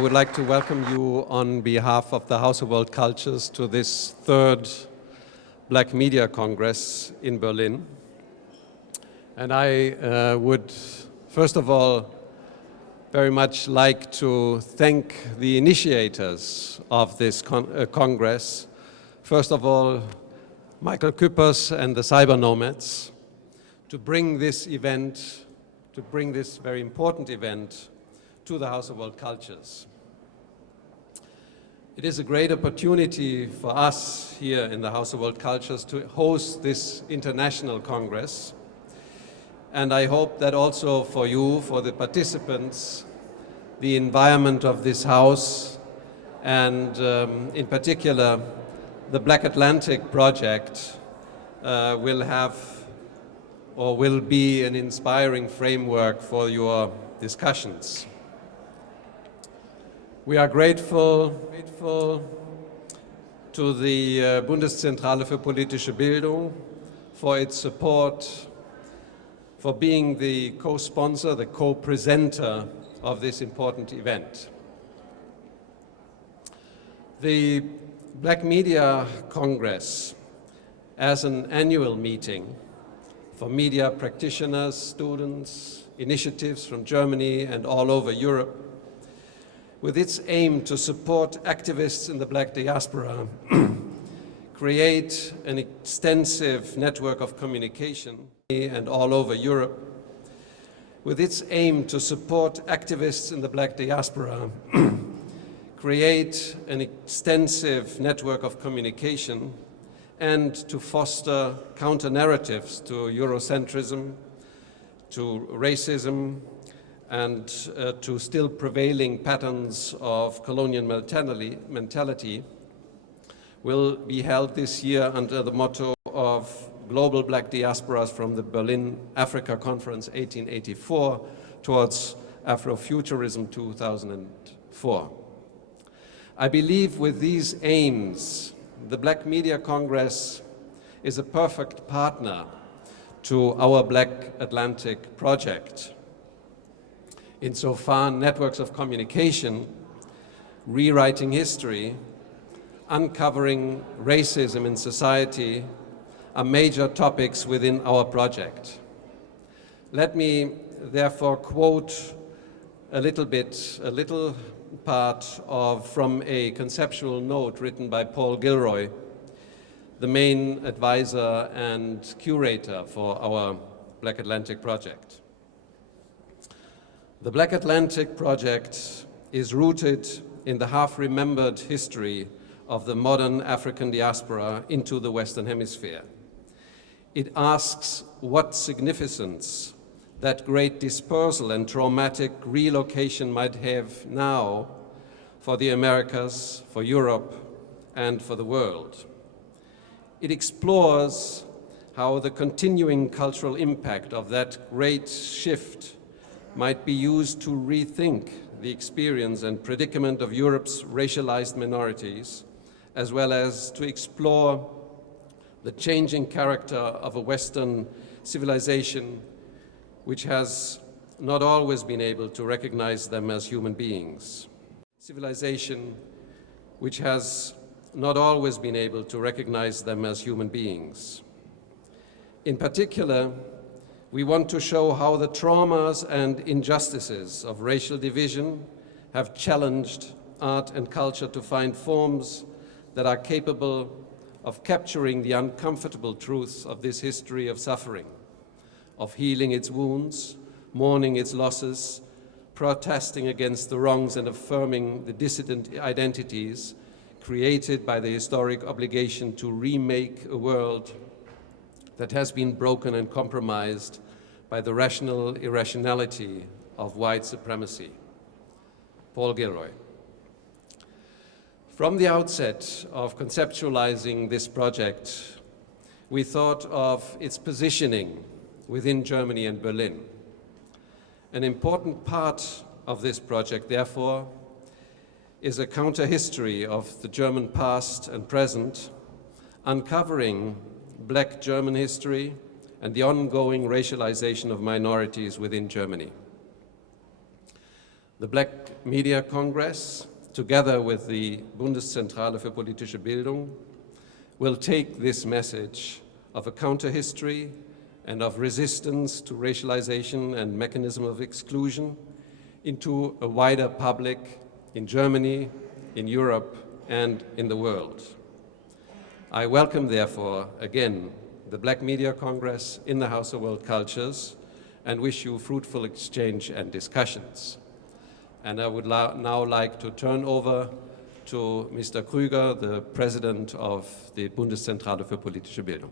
would like to welcome you on behalf of the House of World Cultures to this third Black Media Congress in Berlin. And I would, first of all, very much like to thank the initiators of this Congress. First of all, Michael Küppers and the cyberNomads, to bring this event, to bring this very important event to the House of World Cultures. It is a great opportunity for us here in the House of World Cultures to host this international Congress. And I hope that also for you, for the participants, the environment of this house, and in particular, the Black Atlantic project will have or will be an inspiring framework for your discussions. We are grateful to the Bundeszentrale für politische Bildung for its support, for being the co-sponsor, the co-presenter of this important event. The Black Media Congress, as an annual meeting for media practitioners, students, initiatives from Germany and all over Europe, with its aim to support activists in the Black diaspora, create an extensive network of communication and all over Europe, with its aim to support activists in the Black diaspora, create an extensive network of communication, and to foster counter-narratives to Eurocentrism, to racism, and to still prevailing patterns of colonial mentality, will be held this year under the motto of Global Black Diasporas from the Berlin Africa Conference 1884 towards Afrofuturism 2004. I believe with these aims, the Black Media Congress is a perfect partner to our Black Atlantic project. Insofar, networks of communication, rewriting history, uncovering racism in society are major topics within our project. Let me therefore quote a little part from a conceptual note written by Paul Gilroy, the main advisor and curator for our Black Atlantic project. The Black Atlantic project is rooted in the half-remembered history of the modern African diaspora into the Western Hemisphere. It asks what significance that great dispersal and traumatic relocation might have now for the Americas, for Europe, and for the world. It explores how the continuing cultural impact of that great shift might be used to rethink the experience and predicament of Europe's racialized minorities, as well as to explore the changing character of a Western civilization which has not always been able to recognize them as human beings. Civilization which has not always been able to recognize them as human beings. In particular, we want to show how the traumas and injustices of racial division have challenged art and culture to find forms that are capable of capturing the uncomfortable truths of this history of suffering, of healing its wounds, mourning its losses, protesting against the wrongs and affirming the dissident identities created by the historic obligation to remake a world that has been broken and compromised by the rational irrationality of white supremacy. Paul Gilroy. From the outset of conceptualizing this project, we thought of its positioning within Germany and Berlin. An important part of this project, therefore, is a counter-history of the German past and present, uncovering Black German history and the ongoing racialization of minorities within Germany. The Black Media Congress, together with the Bundeszentrale für politische Bildung, will take this message of a counter-history and of resistance to racialization and mechanism of exclusion into a wider public in Germany, in Europe, and in the world. I welcome, therefore, again, the Black Media Congress in the House of World Cultures and wish you fruitful exchange and discussions. And I would now like to turn over to Mr. Krüger, the President of the Bundeszentrale für politische Bildung.